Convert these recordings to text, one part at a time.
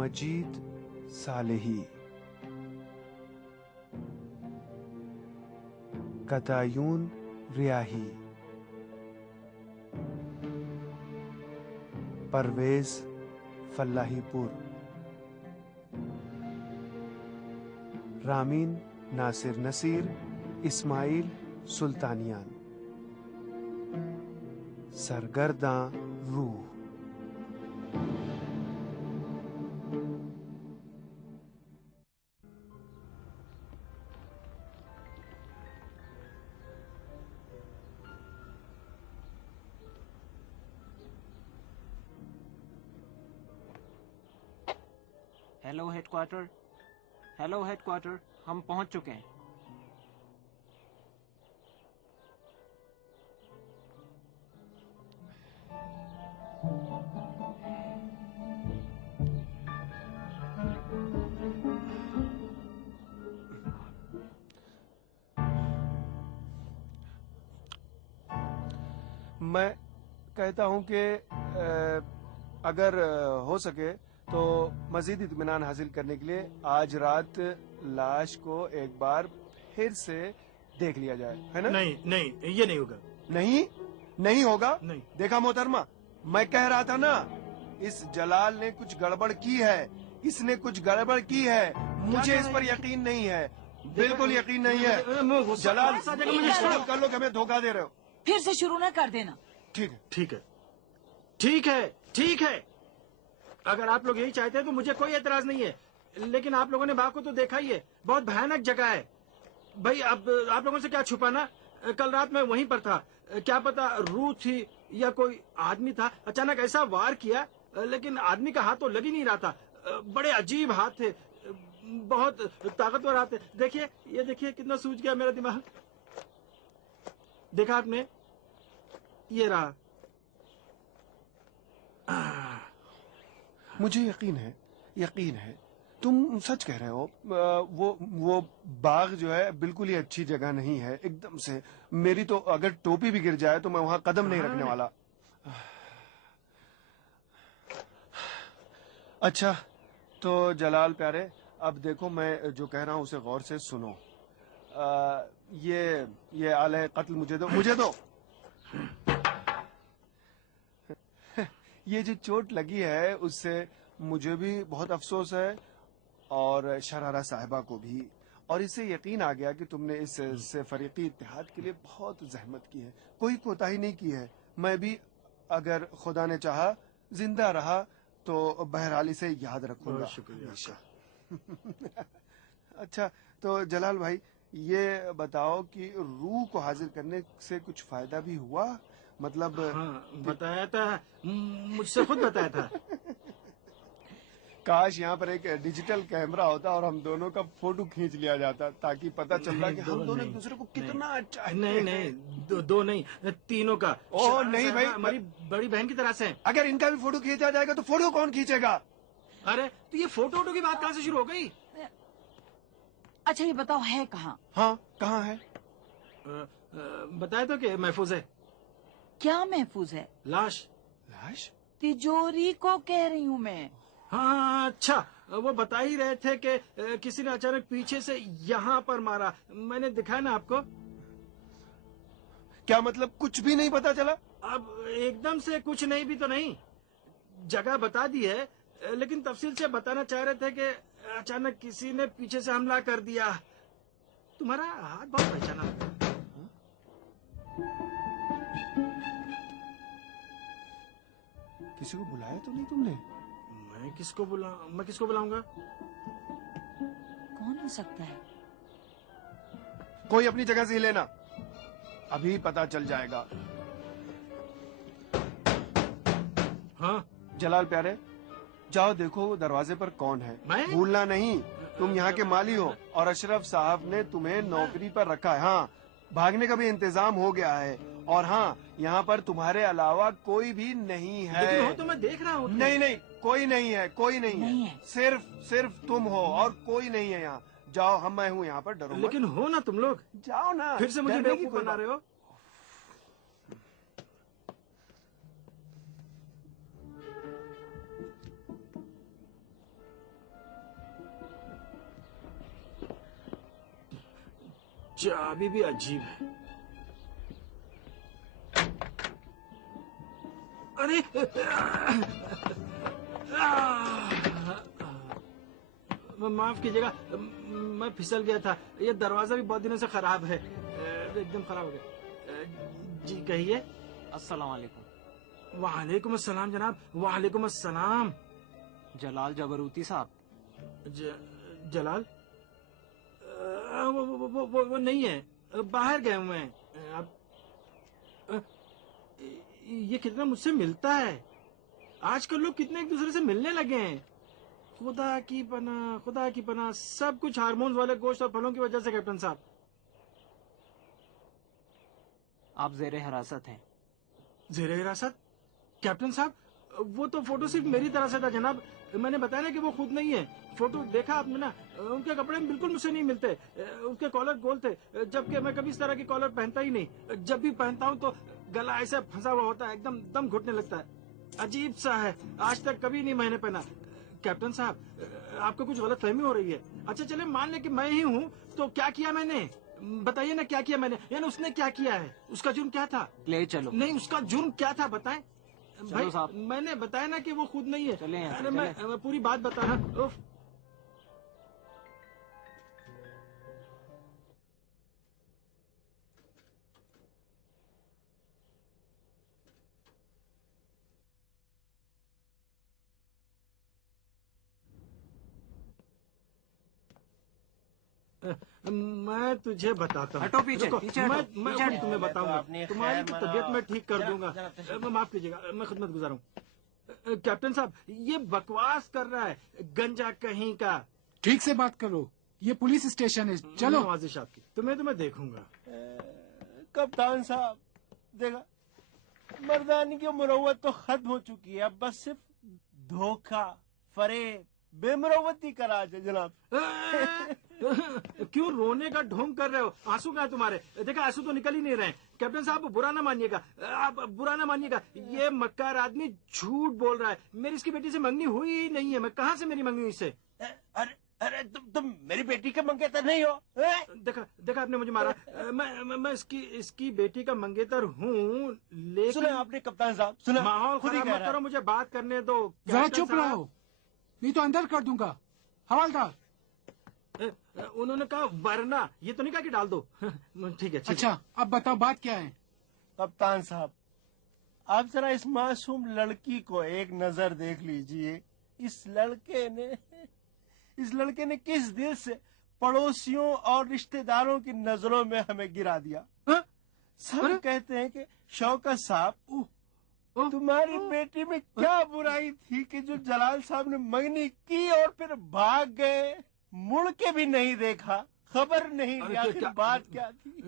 मजीद Salehi, कतायून रियाही, Parvez फल्लाहीपुर, Ramin Nasir Naseer, Ismail सुल्तानियान, सरगर्दां रूह। Hello headquarter, hello headquarter, हम पहुंच चुके हैं। मैं कहता हूं कि अगर हो सके तो मजीद इत्मीनान हासिल करने के लिए आज रात लाश को एक बार फिर से देख लिया जाए, है ना? नहीं नहीं, ये नहीं होगा। नहीं नहीं होगा? नहीं। देखा मोहतरमा, मैं कह रहा था ना, इस जलाल ने कुछ गड़बड़ की है, इसने कुछ गड़बड़ की है। मुझे इस पर यकीन नहीं है, बिल्कुल यकीन नहीं है। जलाल कर लो कि हमें धोखा दे रहे हो। फिर से शुरू न कर देना। ठीक है ठीक है ठीक है ठीक है, अगर आप लोग यही चाहते हैं तो मुझे कोई एतराज नहीं है, लेकिन आप लोगों ने बाग को तो देखा ही है, बहुत भयानक जगह है भाई। अब आप लोगों से क्या छुपाना, कल रात मैं वहीं पर था, क्या पता रूह थी या कोई आदमी था, अचानक ऐसा वार किया, लेकिन आदमी का हाथ तो लग ही नहीं रहा था, बड़े अजीब हाथ थे, बहुत ताकतवर हाथ थे। देखिए, ये देखिए कितना सूज गया मेरा दिमाग, देखा आपने, ये रहा। मुझे यकीन है तुम सच कह रहे हो। वो बाग जो है बिल्कुल ही अच्छी जगह नहीं है एकदम से। मेरी तो अगर टोपी भी गिर जाए तो मैं वहां कदम नहीं रखने वाला। अच्छा तो जलाल प्यारे, अब देखो मैं जो कह रहा हूं उसे गौर से सुनो। ये आले कत्ल मुझे दो। ये जो चोट लगी है उससे मुझे भी बहुत अफसोस है और शरारा साहिबा को भी, और इससे यकीन आ गया कि तुमने इससे फरीकी इत्तेहाद के लिए बहुत जहमत की है, कोई कोताही नहीं की है। मैं भी अगर खुदा ने चाहा जिंदा रहा तो बहरहाल इसे याद रखूंगा। शुक्रिया। अच्छा तो जलाल भाई, ये बताओ कि रूह को हाजिर करने से कुछ फायदा भी हुआ? मतलब हाँ, बताया था, मुझसे खुद बताया था। काश यहाँ पर एक डिजिटल कैमरा होता और हम दोनों का फोटो खींच लिया जाता, ताकि पता चलता कि हम दोनों एक दूसरे को कितना अच्छा है। नहीं, दो नहीं, तीनों का। ओ नहीं भाई, हमारी बड़ी बहन की तरह से। अगर इनका भी फोटो खींचा जाएगा तो फोटो कौन खींचेगा? अरे तो ये फोटो की बात कहाँ से शुरू हो गई? अच्छा ये बताओ है कहाँ? हाँ कहाँ है? बताया तो कि महफूज है। क्या महफूज है? लाश। तिजोरी को कह रही हूँ मैं। हाँ अच्छा, वो बता ही रहे थे कि किसी ने अचानक पीछे से यहाँ पर मारा, मैंने दिखाया ना आपको। क्या मतलब कुछ भी नहीं पता चला? अब एकदम से कुछ नहीं भी तो नहीं, जगह बता दी है, लेकिन तफसील से बताना चाह रहे थे कि अचानक किसी ने पीछे से हमला कर दिया। तुम्हारा हाथ बहुत पहचाना लगता है। किसी को बुलाया तो नहीं तुमने? मैं किसको बुलाऊंगा? कौन हो सकता है? कोई अपनी जगह से ही लेना, अभी पता चल जाएगा। हाँ जलाल प्यारे, जाओ देखो दरवाजे पर कौन है। मैं? भूलना नहीं, तुम यहाँ के माली हो और अशरफ साहब ने तुम्हें नौकरी पर रखा है। हाँ, भागने का भी इंतजाम हो गया है, और हाँ यहाँ पर तुम्हारे अलावा कोई भी नहीं है। लेकिन हो तो मैं देख रहा हूँ। नहीं, कोई नहीं है। सिर्फ तुम हो और कोई नहीं है यहाँ। जाओ, मैं हूँ यहाँ पर, डरो मत। लेकिन हो ना तुम लोग? जाओ ना। फिर से मुझे बेवकूफ बना रहे हो। चाबी भी अजीब है। अरे माफ कीजिएगा, मैं फिसल गया था। ये दरवाजा भी बहुत दिनों से खराब है, एकदम खराब हो गया। जी कहिए। अस्सलाम वालेकुम। वालेकुम अस्सलाम जनाब। वालेकुम अस्सलाम। जलाल जबरूती साहब। जलाल वो नहीं है, बाहर गए हुए हैं। अब ये कितना मुझसे मिलता है। आजकल लोग कितने एक दूसरे से मिलने लगे हैं। खुदा की पनाह, सब कुछ हार्मोन्स वाले गोश्त और फलों की वजह से कैप्टन साहब। आप जेरे हिरासत हैं। जेरे हिरासत? कैप्टन साहब, वो तो फोटो सिर्फ मेरी तरह से था जनाब। मैंने बताया ना कि वो खुद नहीं है। फोटो देखा आपने ना, उनके कपड़े बिल्कुल मुझसे नहीं मिलते। उनके कॉलर गोल थे, जबकि मैं कभी इस तरह की कॉलर पहनता ही नहीं। जब भी पहनता हूँ तो गला ऐसे फंसा हुआ होता है, एकदम दम घुटने लगता है। अजीब सा है, आज तक कभी नहीं मैंने पहना। कैप्टन साहब, आपको कुछ गलत फहमी हो रही है। अच्छा चले मान ले कि मैं ही हूँ, तो क्या किया मैंने? बताइए ना क्या किया मैंने, यानी उसने क्या किया है? उसका जुर्म क्या था? ले चलो। नहीं, उसका जुर्म क्या था बताएं भाई। साहब। मैंने बताया ना कि वो खुद नहीं है। चले यहाँ से, अरे मैं पूरी बात बता रहा। उफ। मैं तुझे बताता हूँ। हटो पीछे, रुको, पीछे हटो, मैं पीछे खुद हटो। तुम्हें बताऊंगा। अपनी तुम्हारी खैर तो तबीयत मनाओ। मैं ठीक कर जरा- दूंगा। जरा तशरीफ। माफ कीजिएगा, मैं खिदमत गुजार हूँ। कैप्टन साहब, ये बकवास कर रहा है, गंजा कहीं का। ठीक से बात करो, ये पुलिस स्टेशन है। चलो। नवाजिश आपकी, तुम्हें तो मैं देखूंगा। कप्तान साहब देखा, मर्दानी की मुरव्वत तो खत्म हो चुकी है। अब बस सिर्फ धोखा, फरेब, बेमुरव्वती का राज है जनाब। क्यों रोने का ढोंग कर रहे हो? आंसू कहाँ है तुम्हारे? देखा, आंसू तो निकल ही नहीं रहे। कैप्टन साहब, बुरा ना मानिएगा, आप बुरा ना मानिएगा। ये मक्कार आदमी झूठ बोल रहा है। मेरी इसकी बेटी से मंगनी हुई ही नहीं है। मैं कहाँ से मेरी मंगनी हुई इससे? अरे अरे तुम मेरी बेटी के मंगेतर नहीं हो। देखा आपने मुझे मारा। मैं इसकी बेटी का मंगेतर हूँ, लेकिन सुना आपने कप्तान साहब, सुना? माहौल खुद ही खराब कह मत रहा है। करो, मुझे बात करने दो। जरा कैप्टन चुप साहब, रहो, नहीं तो अंदर कर दूंगा। हवालदार। उन्होंने कहा वरना, ये तो नहीं कहा कि डाल दो। ठीक है। अच्छा, अब बताओ बात क्या है? कप्तान साहब, आप जरा इस मासूम लड़की को एक नजर देख लीजिए। इस लड़के ने किस दिल से पड़ोसियों और रिश्तेदारों की नजरों में हमें गिरा दिया। सब अरे? कहते हैं कि शौकत साहब, तुम्हारी बेटी में क्या बुराई थी कि जो जलाल साहब ने मंगनी की और फिर भाग गए, मुड़ के भी नहीं देखा, खबर नहीं अरे ली आखिर बात क्या थी।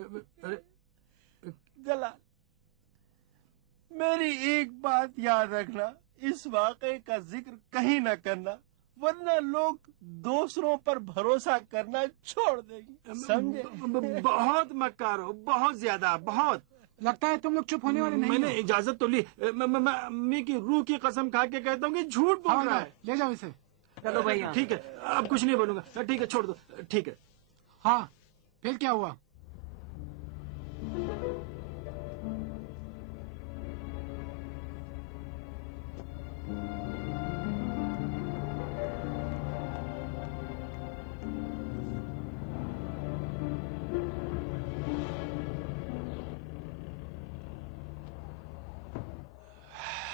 जलाल, मेरी एक बात याद रखना, इस वाकये का जिक्र कहीं न करना, वरना लोग दूसरों पर भरोसा करना छोड़ देंगे, समझे? बहुत मक्कार हो, बहुत ज्यादा, बहुत। लगता है तुम लोग चुप होने वाले नहीं मैंने हो। इजाजत तो ली। मैं अम्मी की रूह की कसम खा के कहता हूँ कि झूठ बोल रहा हवालदार, है। ले जाओ इसे। चलो भाई यहाँ से। ठीक है, अब कुछ नहीं बोलूंगा। ठीक है, छोड़ दो। ठीक है। हाँ, फिर क्या हुआ?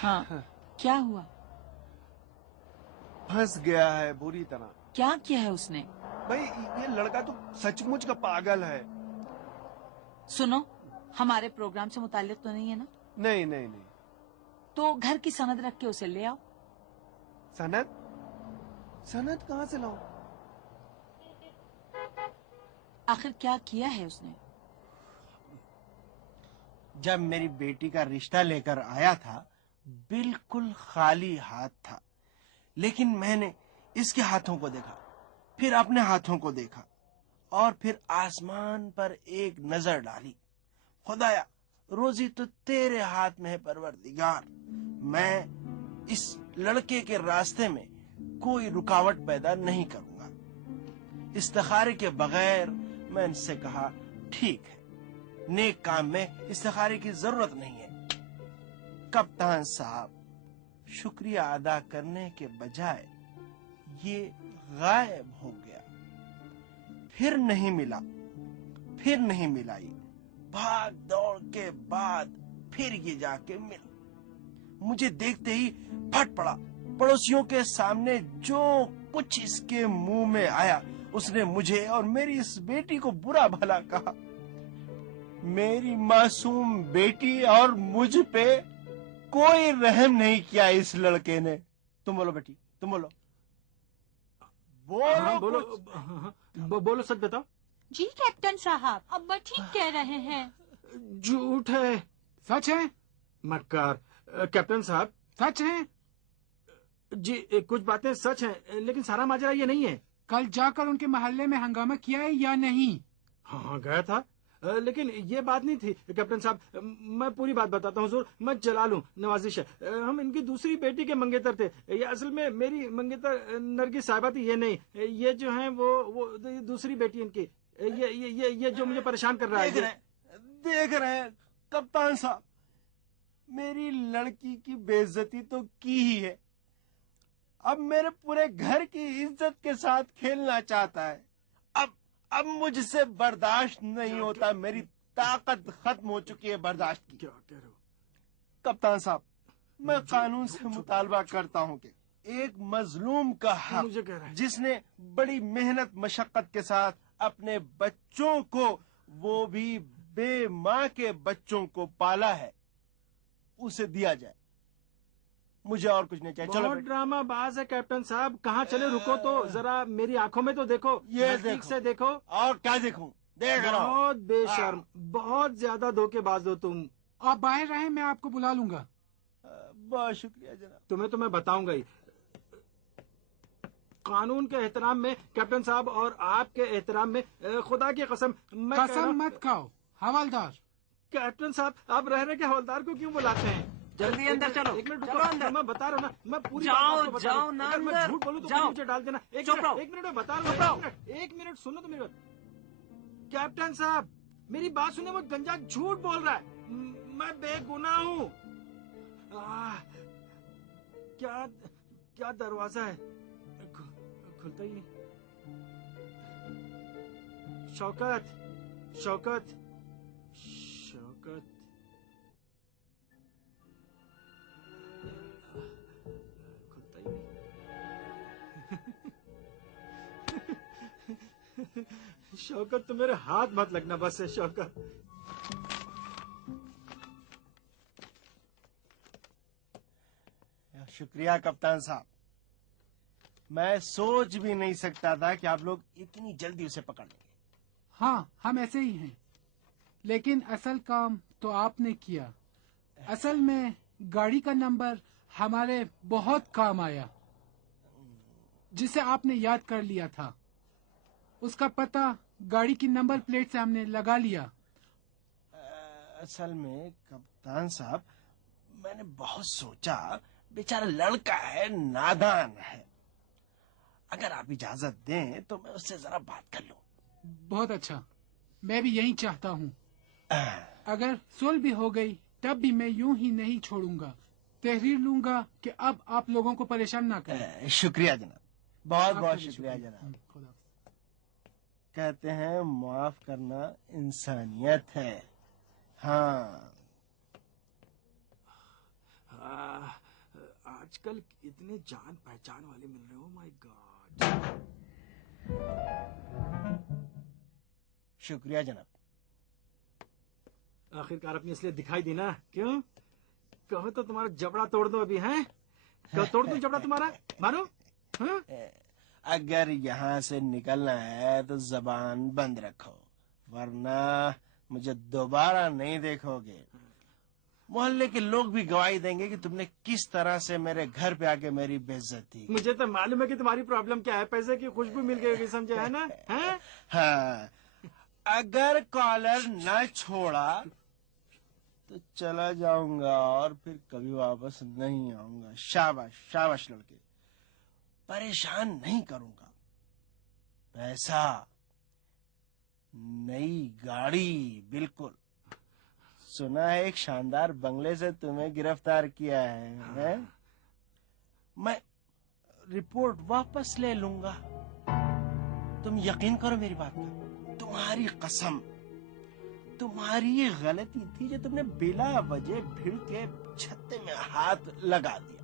हाँ, क्या हुआ? फंस गया है बुरी तरह। क्या किया है उसने? भाई, ये लड़का तो सचमुच का पागल है। सुनो, हमारे प्रोग्राम से मुताल्लिक तो नहीं है ना? नहीं नहीं नहीं। तो घर की सनद रख के उसे ले आओ। सनद? सनद कहाँ से लाऊं? आखिर क्या किया है उसने? जब मेरी बेटी का रिश्ता लेकर आया था, बिल्कुल खाली हाथ था, लेकिन मैंने इसके हाथों को देखा, फिर अपने हाथों को देखा, और फिर आसमान पर एक नजर डाली। खुदाया, रोजी तो तेरे हाथ में है परवरदिगार। मैं इस लड़के के रास्ते में कोई रुकावट पैदा नहीं करूंगा। इस्तिखारे के बगैर मैं इनसे कहा, ठीक है, नेक काम में इस्तिखारे की जरूरत नहीं है। कप्तान साहब, शुक्रिया अदा करने के बजाय ये गायब हो गया, फिर नहीं मिला ये। भाग दौड़ के बाद फिर ये जाके मिला। मुझे देखते ही फट पड़ा। पड़ोसियों के सामने जो कुछ इसके मुंह में आया, उसने मुझे और मेरी इस बेटी को बुरा भला कहा। मेरी मासूम बेटी और मुझ पे कोई रहम नहीं किया इस लड़के ने। तुम बोलो बेटी, तुम बोलो। हाँ, बोलो कुछ। बोलो, सच बताओ। जी कैप्टन साहब, अब्बा ठीक कह रहे हैं। झूठ है। सच है, मक्कार। कैप्टन साहब, सच है। जी कुछ बातें सच हैं, लेकिन सारा माजरा ये नहीं है। कल जाकर उनके मोहल्ले में हंगामा किया है या नहीं? हाँ, गया था, लेकिन ये बात नहीं थी कैप्टन साहब। मैं पूरी बात बताता हूँ हुजूर, मैं जलाल हूँ, नवाजिश है। हम इनकी दूसरी बेटी के मंगेतर थे। ये असल में मेरी मंगेतर नरगिस साहिबा थी। ये नहीं, ये जो है वो दूसरी बेटी इनकी। ये जो मुझे परेशान कर रहा है। देख रहे हैं कप्तान साहब, मेरी लड़की की बेइज्जती तो की ही है, अब मेरे पूरे घर की इज्जत के साथ खेलना चाहता है। अब मुझसे बर्दाश्त नहीं होता। मेरी ताकत खत्म हो चुकी है बर्दाश्त की। क्या कह रहे हो कप्तान साहब, मैं कानून से मुतालबा करता हूँ कि एक मजलूम का हक, मुझे कह रहा है। जिसने बड़ी मेहनत मशक्कत के साथ अपने बच्चों को, वो भी बेमाँ के बच्चों को पाला है, उसे दिया जाए। मुझे और कुछ नहीं चाहिए। चलो बहुत बेटे। ड्रामा बाज है कैप्टन साहब। कहाँ चले? रुको तो जरा, मेरी आंखों में तो देखो, ये नजदीक देखो। से देखो। और क्या देखूं? देख रहा हूं। बहुत बेशर्म, बहुत ज्यादा धोखेबाज हो तुम। आप बाहर रहे, मैं आपको बुला लूंगा। बहुत शुक्रिया जनाब। तुम्हें तो मैं बताऊंगा ही। कानून के एहतराम में कैप्टन साहब, और आपके एहतराम में खुदा की कसम मैं कह रहा कसम हूं- मत खाओ हवालदार। कैप्टन साहब, आप रह रहे के हवलदार को क्यों बुलाते हैं? जल्दी अंदर चलो। एक मिनट चलो रुको, अंदर। मैं बता रहा हूँ ना, मैं पूरी जाओ, बात आपको बता रहा हूँ। जाओ ना अगर मैं अंदर। झूठ बोलूं तो जाओ। मुझे डाल देना। चुप रहो। एक मिनट में बता रहा हूँ। एक मिनट सुनो तो मेरी बात। कैप्टन साहब, मेरी बात सुने, वो गंजा झूठ बोल रहा है। मैं बेगुनाह हूँ। क्या दरवाजा है, खुलता ही नहीं। शौकत, शौकत, शौकत। खुलता ही नहीं। शौकत, तो मेरे हाथ मत लगना बस है शौकत। शुक्रिया कप्तान साहब। मैं सोच भी नहीं सकता था कि आप लोग इतनी जल्दी उसे पकड़ लेंगे। हाँ, हम ऐसे ही हैं, लेकिन असल काम तो आपने किया। असल में गाड़ी का नंबर हमारे बहुत काम आया, जिसे आपने याद कर लिया था। उसका पता गाड़ी की नंबर प्लेट से हमने लगा लिया। असल में कप्तान साहब, मैंने बहुत सोचा, बेचारा लड़का है, नादान है। अगर आप इजाजत दें तो मैं उससे जरा बात कर लूं। बहुत अच्छा, मैं भी यही चाहता हूँ। अगर सुलह भी हो गई तब भी मैं यूं ही नहीं छोड़ूंगा। तहरीर लूंगा कि अब आप लोगों को परेशान ना करें। शुक्रिया जनाब, बहुत आपका बहुत भी शुक्रिया जनाब। खुदा। कहते हैं माफ करना इंसानियत है। हाँ, आजकल इतने जान पहचान वाले मिल रहे हो, माय गॉड। शुक्रिया जनाब। आखिरकार अपनी असलियत दिखाई दी ना? क्यों? कहो तो तुम्हारा जबड़ा तोड़ दो अभी, हैं? कहो तोड़ दूं जबड़ा तुम्हारा, मानो? हाँ? अगर यहाँ से निकलना है तो जबान बंद रखो, वरना मुझे दोबारा नहीं देखोगे। मोहल्ले के लोग भी गवाही देंगे कि तुमने किस तरह से मेरे घर पे आके मेरी बेइज्जती की। मुझे तो मालूम है कि तुम्हारी प्रॉब्लम क्या है। पैसे की खुशबू मिल गई होगी, समझे है ना? हैं? हाँ, अगर कॉलर न छोड़ा तो चला जाऊंगा और फिर कभी वापस नहीं आऊंगा। शाबाश शाबाश लड़के, परेशान नहीं करूंगा। पैसा नई गाड़ी, बिल्कुल। सुना है एक शानदार बंगले से तुम्हें गिरफ्तार किया है? मैं रिपोर्ट वापस ले लूंगा। तुम यकीन करो मेरी बात का, तुम्हारी कसम। तुम्हारी ये गलती थी जो तुमने बिला वजह भीड़ के छत्ते में हाथ लगा दिया।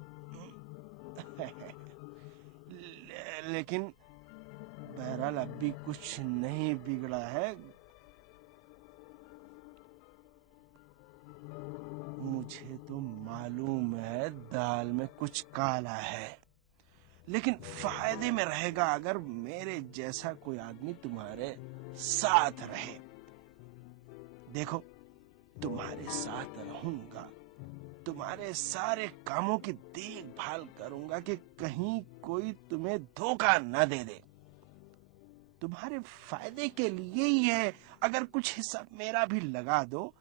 लेकिन बहरहाल अब भी कुछ नहीं बिगड़ा है। मुझे तो मालूम है दाल में कुछ काला है, लेकिन फायदे में रहेगा अगर मेरे जैसा कोई आदमी तुम्हारे साथ रहे। देखो, तुम्हारे साथ रहूंगा, तुम्हारे सारे कामों की देखभाल करूंगा कि कहीं कोई तुम्हें धोखा न दे दे। तुम्हारे फायदे के लिए ही है। अगर कुछ हिस्सा मेरा भी लगा दो,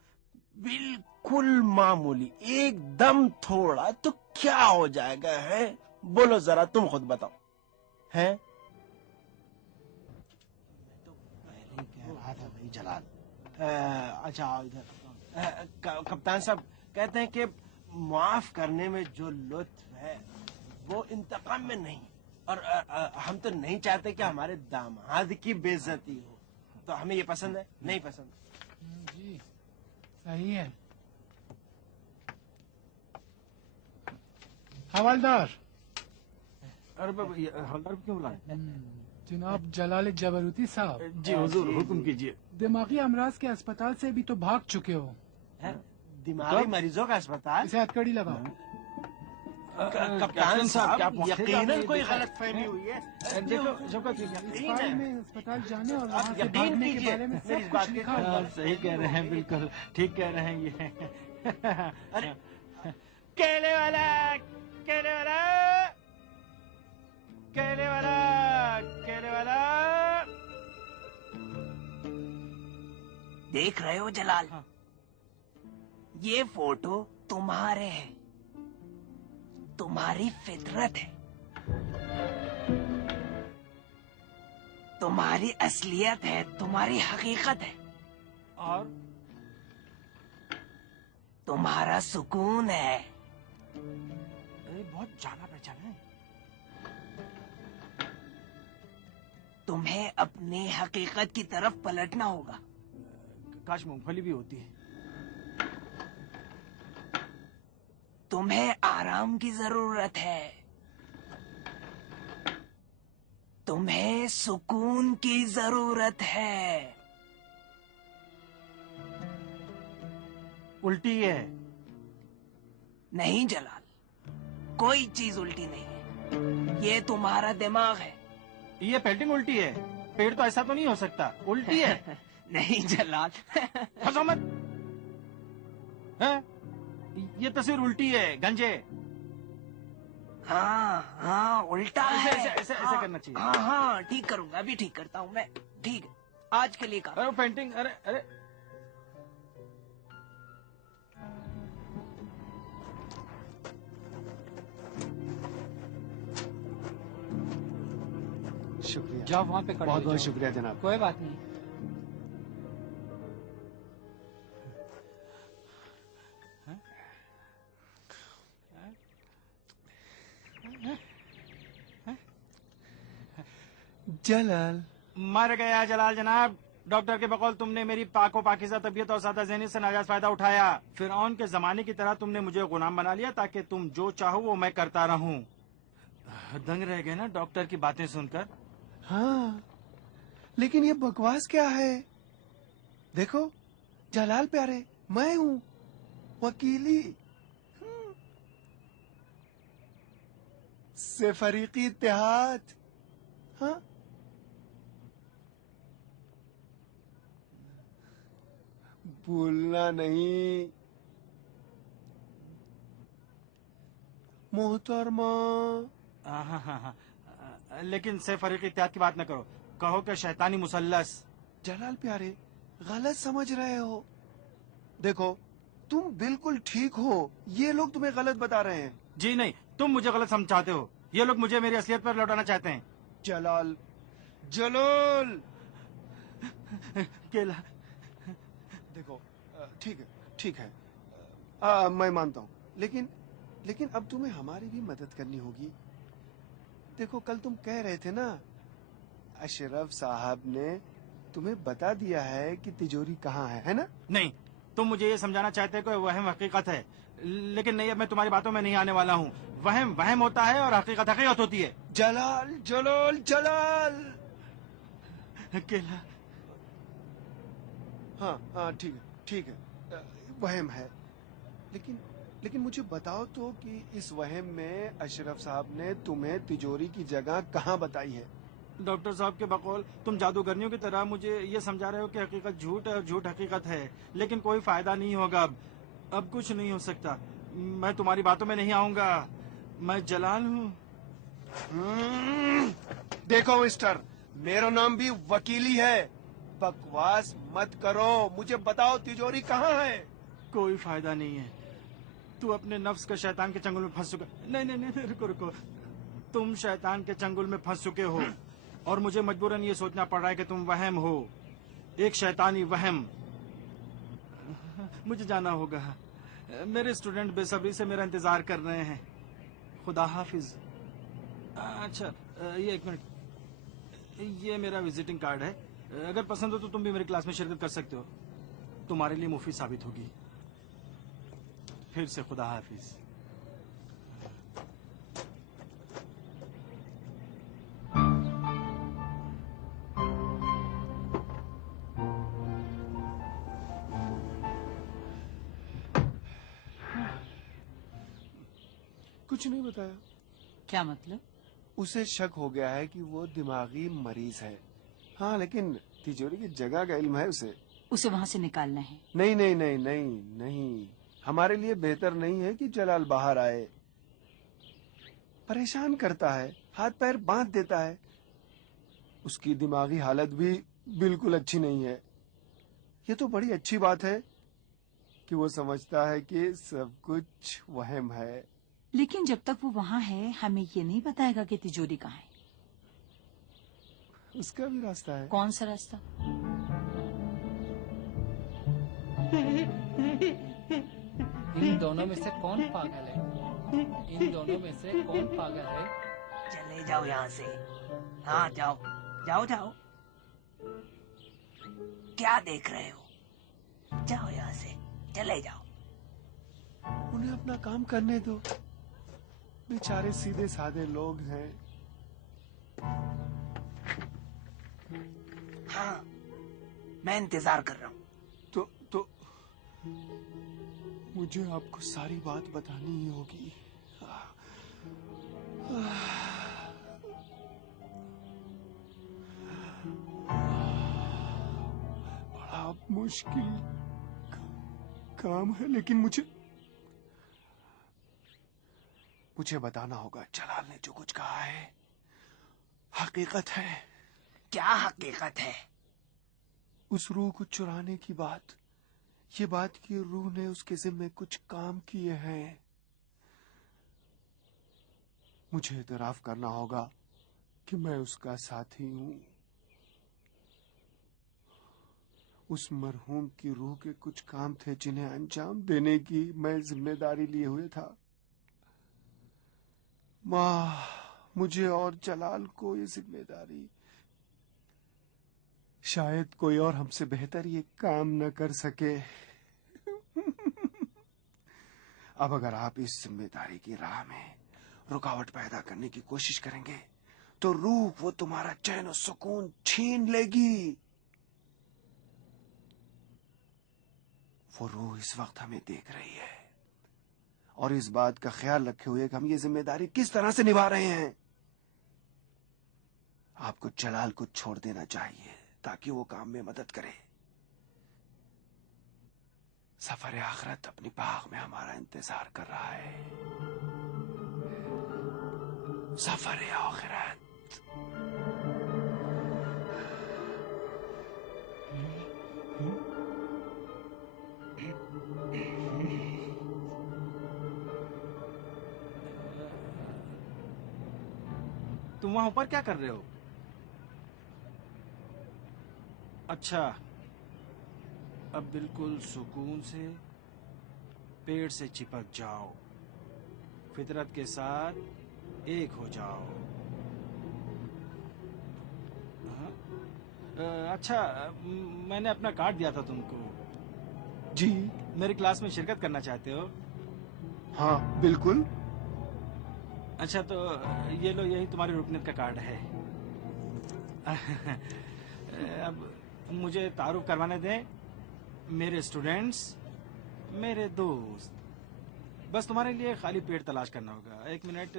बिल्कुल मामूली, एकदम थोड़ा, तो क्या हो जाएगा? है, बोलो जरा, तुम खुद बताओ। हैं? मैं तो पहले ही कह रहा था भाई जलाल। अच्छा आओ इधर। कप्तान साहब कहते हैं कि माफ करने में जो लुत्फ है वो इंतकाम में नहीं। और हम तो नहीं चाहते कि हमारे दामाद की बेइज्जती हो। तो हमें ये पसंद है, नहीं पसंद? जी सही है। हवलदार। अरे बाबा, ये हवलदार क्यों बुलाए? जनाब जलाल जबरूती साहब। जी हुजूर, हुक्म कीजिए। दिमागी अमराज के अस्पताल से भी तो भाग चुके हो। दिमागी मरीजों का अस्पताल? इसे हथकड़ी लगाओ। कप्तान साहब, यकीनन कोई गलतफहमी हुई है। इस फाइल में अस्पताल जाने और वहाँ से यकीन भागने के कीजिए बारे में मेरी सब बात कुछ के लिखा हुआ है। सही कह रहे हैं, बिल्कुल ठीक कह रहे हैं ये। अरे केले वाला, केले वाला, केले वाला, केले वाला। देख रहे हो जलाल? हाँ। ये फोटो तुम्हारे हैं, तुम्हारी फितरत है, तुम्हारी असलियत है, तुम्हारी हकीकत है, और तुम्हारा सुकून है। अरे बहुत जाना पहचाना है। तुम्हें अपनी हकीकत की तरफ पलटना होगा। काश मूंगफली भी होती है। तुम्हें आराम की जरूरत है, तुम्हें सुकून की जरूरत है। उल्टी है। नहीं जलाल, कोई चीज उल्टी नहीं है। ये तुम्हारा दिमाग है। ये पेल्टिंग उल्टी है। पेड़ तो ऐसा तो नहीं हो सकता, उल्टी है। नहीं जलाल। हंसो मत। हैं? ये तस्वीर उल्टी है, गंजे। हाँ हाँ उल्टा है। ऐसे हाँ, करना चाहिए। हाँ हाँ ठीक करूंगा, अभी ठीक करता हूँ मैं। ठीक है, आज के लिए काफी। अरे पेंटिंग, अरे अरे शुक्रिया, जाओ वहाँ पे खड़े हो बहुत बहुत जाओ। शुक्रिया जनाब। कोई बात नहीं। जलाल, मर गया जलाल जनाब। डॉक्टर के बकौल तुमने मेरी पाको पाकिज़ा तबीयत और सादा ज़हनी से नाजायज फायदा उठाया। फिरौन के जमाने की तरह तुमने मुझे गुलाम बना लिया ताकि तुम जो चाहो वो मैं करता रहूं। दंग रह गए ना डॉक्टर की बातें सुनकर। हाँ, लेकिन ये बकवास क्या है? देखो जलाल प्यारे, मैं हूँ वकीली से फरीकी इत्तेहाद। हाँ, भूलना नहीं मोहतरमा। लेकिन से फरीक इत्तेहाद की बात न करो। कहो कि शैतानी मुसल्लस। जलाल प्यारे, गलत समझ रहे हो। देखो तुम बिल्कुल ठीक हो, ये लोग तुम्हें गलत बता रहे हैं। जी नहीं, तुम मुझे गलत समझाते हो। ये लोग मुझे मेरी असलियत पर लौटाना चाहते हैं। जलाल, जलाल, केला। देखो ठीक है मैं मानता हूँ, लेकिन अब तुम्हें हमारी भी मदद करनी होगी। देखो कल तुम कह रहे थे ना, अशरफ साहब ने तुम्हें बता दिया है कि तिजोरी कहाँ है ना? नहीं, तुम मुझे ये समझाना चाहते हो कि वहम हकीकत है, लेकिन नहीं, अब मैं तुम्हारी बातों में नहीं आने वाला हूँ। वहम वहम होता है और हकीकत हकीकत होती है। जलाल जलाल जलाल। केला। हाँ ठीक है वहम है, लेकिन मुझे बताओ तो कि इस वहम में अशरफ साहब ने तुम्हें तिजोरी की जगह कहाँ बताई है? डॉक्टर साहब के बकौल तुम जादूगरनियों की तरह मुझे ये समझा रहे हो कि हकीकत झूठ है और झूठ हकीकत है, लेकिन कोई फायदा नहीं होगा। अब कुछ नहीं हो सकता। मैं तुम्हारी बातों में नहीं आऊंगा। मैं जलाल हूँ। देखो मिस्टर, मेरा नाम भी वकीली है। बकवास मत करो, मुझे बताओ तिजोरी कहाँ है? कोई फायदा नहीं है। तू अपने नफ्स के शैतान के चंगुल में फंस चुका। नहीं, रुको। तुम शैतान के चंगुल में फंस चुके हो और मुझे मजबूरन ये सोचना पड़ रहा है कि तुम वहम हो, एक शैतानी वहम। मुझे जाना होगा। मेरे स्टूडेंट बेसब्री से मेरा इंतजार कर रहे हैं। खुदा हाफिज। अच्छा, ये 1 मिनट, ये मेरा विजिटिंग कार्ड है। अगर पसंद हो तो तुम भी मेरी क्लास में शिरकत कर सकते हो। तुम्हारे लिए मुफीद साबित होगी। फिर से खुदा हाफिज। कुछ नहीं बताया। क्या मतलब? उसे शक हो गया है कि वो दिमागी मरीज है। हाँ, लेकिन तिजोरी की जगह का इल्म है उसे। उसे वहाँ से निकालना है। नहीं, हमारे लिए बेहतर नहीं है कि जलाल बाहर आए। परेशान करता है, हाथ पैर बांध देता है। उसकी दिमागी हालत भी बिल्कुल अच्छी नहीं है। ये तो बड़ी अच्छी बात है कि वो समझता है कि सब कुछ वहम है। लेकिन जब तक वो वहाँ है, हमें ये नहीं बताएगा कि तिजोरी कहाँ है। उसका भी रास्ता है। कौन सा रास्ता? इन दोनों में से कौन पागल है? इन दोनों में से कौन पागल है? चले जाओ यहाँ से। हाँ, जाओ। क्या देख रहे हो? जाओ यहाँ से, चले जाओ। उन्हें अपना काम करने दो। बेचारे सीधे साधे लोग हैं। हाँ, मैं इंतजार कर रहा हूँ। तो मुझे आपको सारी बात बतानी ही होगी। बड़ा मुश्किल काम है, लेकिन मुझे बताना होगा। जलाल ने जो कुछ कहा है हकीकत है। क्या हकीकत है? उस रूह को चुराने की बात, ये बात कि रूह ने उसके जिम्मे कुछ काम किए हैं। मुझे इतराफ करना होगा कि मैं उसका साथी हूं। उस मरहूम की रूह के कुछ काम थे जिन्हें अंजाम देने की मैं जिम्मेदारी लिए हुए था। माँ, मुझे और जलाल को ये जिम्मेदारी, शायद कोई और हमसे बेहतर ये काम न कर सके। अब अगर आप इस जिम्मेदारी की राह में रुकावट पैदा करने की कोशिश करेंगे तो रूह वो तुम्हारा चैन और सुकून छीन लेगी। वो रूह इस वक्त हमें देख रही है और इस बात का ख्याल रखे हुए कि हम ये जिम्मेदारी किस तरह से निभा रहे हैं। आपको जलाल को छोड़ देना चाहिए ताकि वो काम में मदद करे। सफर आखिरत अपनी बाग में हमारा इंतजार कर रहा है। सफर आखिरत। तुम वहां ऊपर क्या कर रहे हो? अच्छा, अब बिल्कुल सुकून से पेड़ से चिपक जाओ, फितरत के साथ एक हो जाओ। अच्छा, मैंने अपना कार्ड दिया था तुमको। जी मेरी क्लास में शिरकत करना चाहते हो? हाँ बिल्कुल। अच्छा, तो ये लो, यही तुम्हारी रुकनीत का कार्ड है। अब मुझे तारुफ करवाने दें, मेरे स्टूडेंट्स, मेरे दोस्त। बस तुम्हारे लिए खाली पेड़ तलाश करना होगा। 1 मिनट।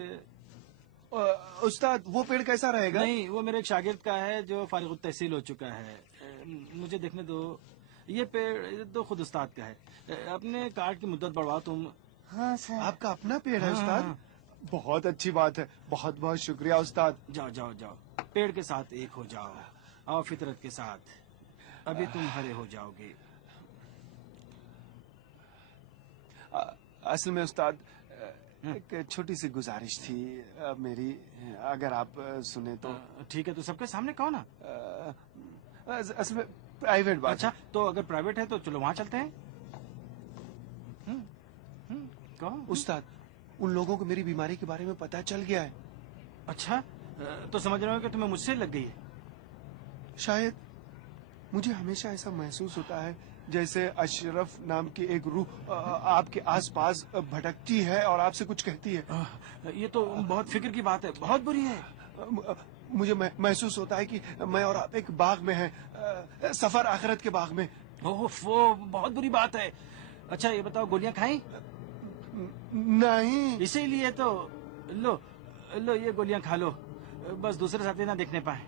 उस्ताद वो पेड़ कैसा रहेगा? नहीं, वो मेरे एक शागिर्द का है जो फारिग तहसील हो चुका है। मुझे देखने दो। ये पेड़ तो खुद उस्ताद का है। अपने कार्ड की मुद्दत बढ़वाओ तुम। हाँ सर। आपका अपना पेड़ है हाँ। उस्ताद? बहुत अच्छी बात है, बहुत बहुत शुक्रिया उस्ताद। जाओ जाओ जाओ, पेड़ के साथ एक हो जाओ, और फितरत के साथ। अभी तुम हरे हो जाओगे। असल में उस्ताद एक छोटी सी गुजारिश थी मेरी, अगर आप सुने तो। ठीक है, तो सबके सामने कहो ना। असल में प्राइवेट बात अच्छा, तो अगर प्राइवेट है तो चलो वहाँ चलते हैं। कहो। उस्ताद, उन लोगों को मेरी बीमारी के बारे में पता चल गया है। अच्छा, तो समझ रहे हो कि तुम्हें मुझसे लग गई है? शायद। मुझे हमेशा ऐसा महसूस होता है जैसे अशरफ नाम की एक रूह आपके आसपास भटकती है और आपसे कुछ कहती है। ये तो बहुत फिक्र की बात है, बहुत बुरी है। मुझे महसूस होता है कि मैं और आप एक बाग में हैं, सफर आखिरत के बाग में। ओह, वो बहुत बुरी बात है। अच्छा, ये बताओ, गोलियां खाई? नहीं। इसीलिए तो लो लो, ये गोलियां खा लो, बस दूसरे साथी ना देखने पाए।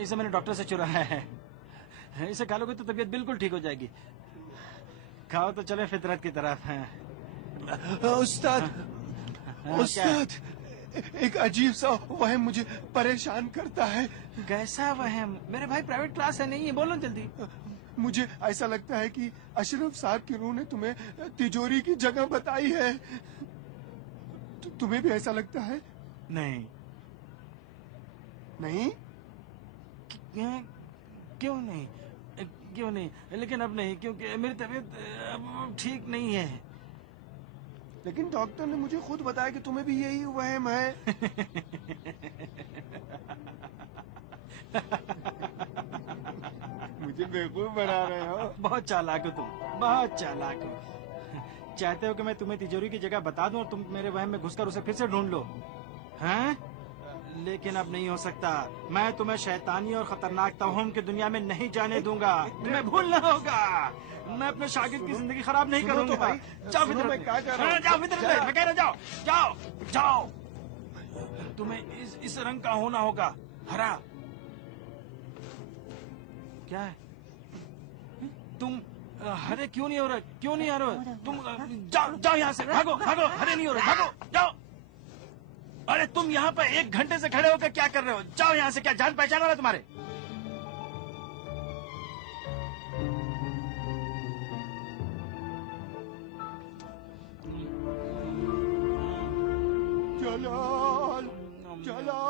इसे मैंने डॉक्टर से चुराया है। इसे खा लोगे तो तबीयत बिल्कुल ठीक हो जाएगी। खाओ तो चले फितरत की तरफ। उस्ताद, उस्ताद, एक अजीब सा वहम मुझे परेशान करता है। कैसा वहम? मेरे भाई, प्राइवेट क्लास है, नहीं है, बोलो जल्दी। मुझे ऐसा लगता है कि अशरफ साहब की रूह ने तुम्हें तिजोरी की जगह बताई है। तुम्हें भी ऐसा लगता है? नहीं। नहीं? क्यों नहीं? क्यों नहीं? लेकिन अब नहीं, क्योंकि मेरी तबीयत अब ठीक नहीं है। लेकिन डॉक्टर ने मुझे खुद बताया कि तुम्हें भी यही वहम है। मुझे बेवकूफ बना रहे हो। बहुत चालाक हो तुम, बहुत चालाक हो। चाहते हो कि मैं तुम्हें तिजोरी की जगह बता दूं और तुम मेरे वहम में घुसकर उसे फिर से ढूंढ लो, हैं? लेकिन अब नहीं हो सकता। मैं तुम्हें शैतानी और खतरनाक तवहम की दुनिया में नहीं जाने दूंगा। तुम्हें भूलना होगा, मैं अपने शागिर्द की जिंदगी खराब नहीं करूंगा। तो भाई, जाओ सुनो, फितरत मैं में। क्या कह रहा हूं? जाओ फितरत में, मैं कह रहा, जाओ जाओ जाओ। तुम्हें इस रंग का होना होगा, हरा। क्या है? तुम हरे क्यों नहीं हो रहे? क्यों नहीं आ रहे? तुम जाओ जाओ यहाँ से, भागो भागो, हरे नहीं हो रहे, भागो जाओ। अरे तुम यहाँ पर 1 घंटे से खड़े होकर क्या कर रहे हो? जाओ यहाँ से। क्या जान पहचान वाला तुम्हारे? जलाल, जलाल।